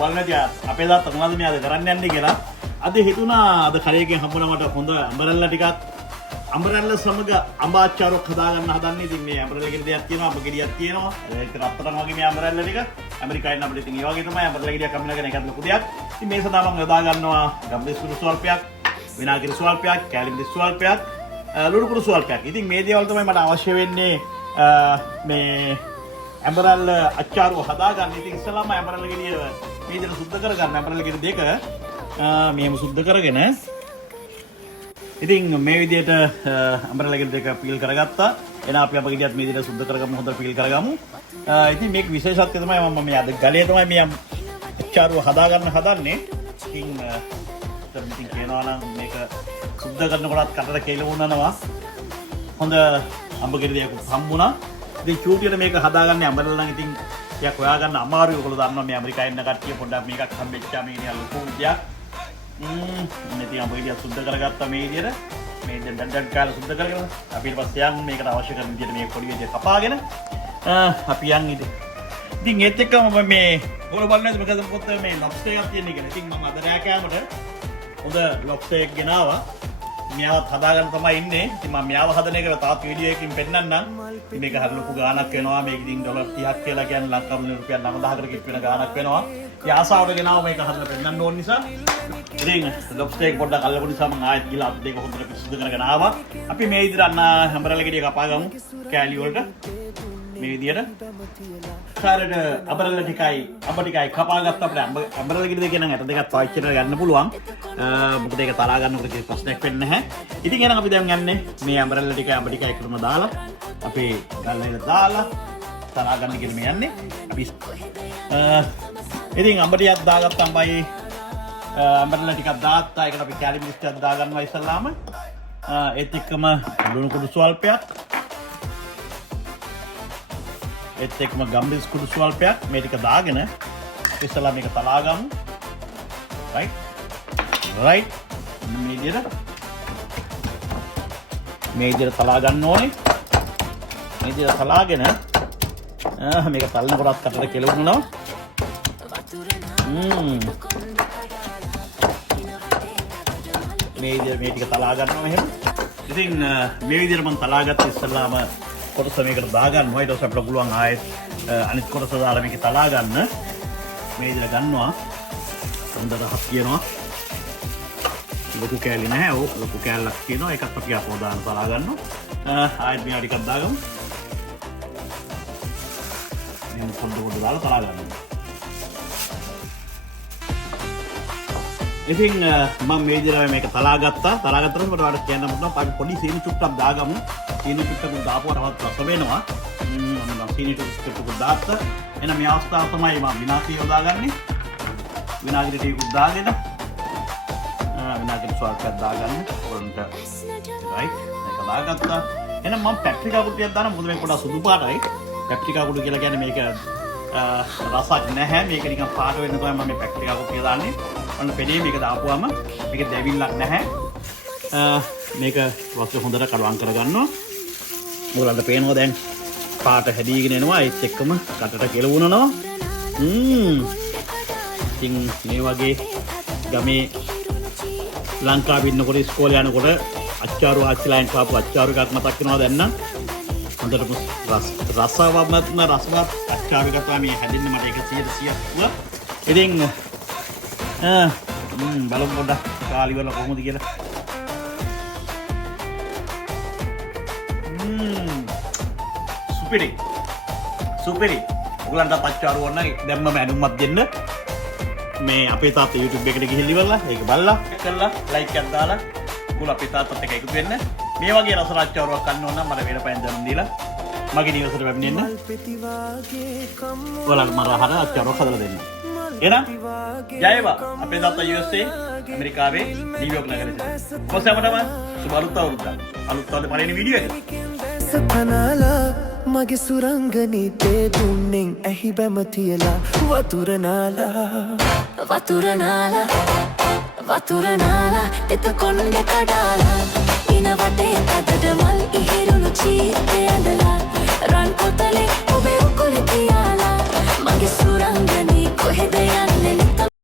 බලන්න තියා අපේ තාත්තා මොනවද මේ අද කරන්න යන්නේ කියලා. අද හිතුණා අද කරේකින් හම්බුණා මට හොඳ අම්බරල්ලා ටිකක් අම්බරල්ලා සමග අඹාචාරයක් හදාගන්න හදන්නේ. ඉතින් මේ අම්බරල්ලා ගෙඩි දෙකක් තියෙනවා, අඹ ගෙඩියක් තියෙනවා. ඒක රත්තරන් වගේ මේ අම්බරල්ලා ටික ඇමරිකාවෙන් අපිට ඉතින් ඒ වගේ තමයි අම්බරල්ලා ගෙඩියක් අම්බිනගෙන එකත් ලොකු දෙයක්. ඉතින් මේ සඳහා මම යොදා ගන්නවා ගම්බිස්කුරු ස්වල්පයක්, විනාගිරි ස්වල්පයක්, කැලිමිරි ස්වල්පයක්, ලුණුකුරු ස්වල්පයක්. ඉතින් මේ දේවල් තමයි මට අවශ්‍ය වෙන්නේ මේ ඇඹරල් අච්චාරුව හදාගන්න. ඉතින් ඉස්සෙල්ලාම ඇඹරල් ගෙඩිය මේ විදිහට සුද්ධ කරගන්න. ඇඹරල් ගෙඩි දෙක මෙහෙම සුද්ධ කරගෙන ඉතින් මේ විදිහට ඇඹරල් ගෙඩි දෙක පීල් කරගත්තා. එන අපි අපේ ගෙඩියත් මේ විදිහට සුද්ධ කරගමු, හොඳට පීල් කරගමු. ඉතින් මේක විශේෂත්වය තමයි මම මේ අද ගලේ තමයි මේ අච්චාරුව හදාගන්න හදන්නේ. ඉතින් කියනවා නම් මේක සුද්ධ කරනකොටත් කටට කෙලවුනනවා. හොඳ අඹ ගෙඩි දෙකක් හම්බුණා. ඉතින් චූටියට මේක හදාගන්නේ අඹරලා නම් ඉතින් ටිකක් හොයාගන්න අමාරුයි. ඔයගොල්ලෝ දන්නවා මේ ඇමරිකාවේ ඉන්න කට්ටිය පොඩ්ඩක් මේකක් හම්බෙච්චා මේ නිකන් ලොකු දෙයක්. ඉතින් අඹ ගෙඩිය සුද්ධ කරගත්තා මේ විදිහට. මේ දැන් කාලා සුද්ධ කරගෙන අපි ඊට පස්සේ යන් මේකට අවශ්‍ය කරන විදිහට මේ පොඩි විදිහට කපාගෙන අපි යන් ඉතින් ඒත් එක්කම මේ ඔයගොල්ලෝ බලන්නේ මොකද පොත් මේ ලොබ්ස්ටර් එකක් තියෙන කියලා. ඉතින් මම අද රෑ කෑමට හොඳ ලොබ්ස්ටර් එකක් ගෙනාවා. මෙයාවත් හදාගන්න තමයි ඉන්නේ. ඉතින් මම මෙයාව හදන එක තාත් වීඩියෝ එකකින් පෙන්නන්නම්. ඉතින් මේක හරි ලොකු ගාණක් වෙනවා. මේක ඉතින් ඩොලර් 30ක් කියලා කියන්නේ ලංකාවේ රුපියල් 9000කට කිට් වෙන ගාණක් වෙනවා. ඒ ආසාවට ගෙනාව මේක හදලා පෙන්නන්න ඕන නිසා. ඉතින් ලොබ්ස්ටර් එක පොඩ්ඩක් අල්ලපු නිසා මම ආයෙත් ගිහලා අත් දෙක හොඳට පිස්සුද කරගෙන ආවා. අපි මේ විදිහට අන්න හැම්බරල ගෙඩිය කපා ගමු කෑලි වලට. මේ විදිහට කාරට අඹරල ටිකයි අඹ ටිකයි කපා ගත්ත අපිට අඹරල ගෙඩි දෙක නම් අත දෙකක් පාවිච්චි කරලා ගන්න පුළුවන්. මොකද ඒක තරහා ගන්නකොට කිසි ප්‍රශ්නයක් වෙන්නේ නැහැ. ඉතින් එහෙනම් අපි දැන් යන්නේ මේ අඹරල ටිකයි අඹ ටිකයි එකටම දාලා අපේ ගල්ලේට දාලා තරහා ගන්න කියලා මේ යන්නේ. අපි ඉතින් අඹ ටිකක් දාගත්ත අඹයි අඹරල ටිකක් දාත්තා. ඒකට අපි කැලිමිරි ටිකක් දාගන්නවා ඉස්සල්ලාම. ඒත් එක්කම ලුණු කුඩු ස්වල්පයක්, ඒත් එක්කම ගම්බිස් කුඩු ස්වල්පයක් මේ ටික දාගෙන ඉස්සලා මේක තලා ගමු. රයිට් මේ විදිහට තලා ගන්න ඕනේ. මේ විදිහට තලාගෙන මේක තලනකොටත් කටට කෙලවුණා. මේ විදිහට මේ ටික තලා ගන්නවා මෙහෙම. ඉතින් මේ විදිහට මම තලාගත්ත ඉස්සලාම කොටස මේකට දාගන්නවා. ඊට පස්සේ අපිට පුළුවන් ආයෙත් අනිත් කොටස දාලා මේක තලා ගන්න. මේ විදිහට ගන්නවා. හොඳට හත් කියනවා. ලොකු කෑලි නැහැ. ඕක ලොකු කෑල්ලක් කියනවා. ඒකත් අපි අපෝ දාන තලා ගන්නවා. ආයෙත් මේ ටිකක් දාගමු. මේ පොඩ්ඩ දාලා තලා ගන්නවා. ඉතින් මම මේ විදිහට මේක තලා ගත්තා. තලා ගත්තට මට ඔයාලට කියන්න පුළුවන් අපි පොඩි සීනි චුට්ටක් දාගමු. සීනි චුට්ටක් දාපුවා තවත් රස වෙනවා. මම සීනි චුට්ටක් දාත්තා. එහෙනම් මේ අවස්ථාව තමයි මම විනාගිරි යොදාගන්නේ. විනාගිරි ටිකක් දාගෙන විනාගිරි ස්වල්පයක් දාගන්න. උරන්ට රයිට් මේක දාගත්තා. එහෙනම් මම පැප්‍රිකා කුඩු ටිකක් දානවා. මොකද මේක පොඩ්ඩක් සුදු පාටයි. පැප්‍රිකා කුඩු කියලා කියන්නේ මේක රසක් නැහැ. මේක නිකන් පාට වෙන්න තමයි මම මේ පැප්‍රිකා කුඩු ටික දාන්නේ. ඔන්න පෙඩේ මේක දාපුවාම මේක දැවිල්ලක් නැහැ. මේක වස්තු හොඳට කඩවම් කරගන්නවා. ඔයාලන්ට පේනවා දැන් පාට හැදීගෙන එනවා. ඒත් එක්කම කටට කෙලවුනනවා. ඉතින් මේ වගේ ගමේ ලංකාවේ ඉන්නකොට ඉස්කෝලේ යනකොට අච්චාරු ආච්චිලායන් කාපු අච්චාරු එකක් මතක් වෙනවා දැන් නම්. හොඳට රසවත්ම රසවත් අච්චාරු එකක් තමයි හැදෙන්නේ. මට ඒක 100%ක්. ඉතින් බලමු පොඩ්ඩක් කාලි වල කොහොමද කියලා. සුපිරි. ඔයගලන්ට අච්චාරු ඕන නම් දැම්මම ඇනුම්මත් දෙන්න. මේ අපේ තාත්තා YouTube එකට ගිහින් ඉවරලා ඒක බලලා කරලා ලයික් එකක් දාලා ඔයගොල්ලෝ අපේ තාත්තත් එක්ක එකතු වෙන්න. මේ වගේ රස අච්චාරුවක් ගන්න ඕන නම් මට වෙන පයින් දැනුම් දීලා මගේ නිවසට පැමිණෙන්න. ඔයාලට මම රහන අච්චාරුවක් හදලා දෙන්න. එහෙනම් ජය වේවා. අපේ තාත්තා USA ඇමරිකාවේ නිව්යෝක් නගරේ සිට. කොහොමදම සුබ අලුත් අවුරුද්දක්. අලුත් අවුරුද්දේ පළවෙනි වීඩියෝ එක. මගේ සුරංගනී තේ දුන්නෙන් ඇහි බැම තියලා වතුරනාලා එත කොණ්ඩ කඩාලා ඉන වටේ අදට මල් ඉහිරුණු චීතේ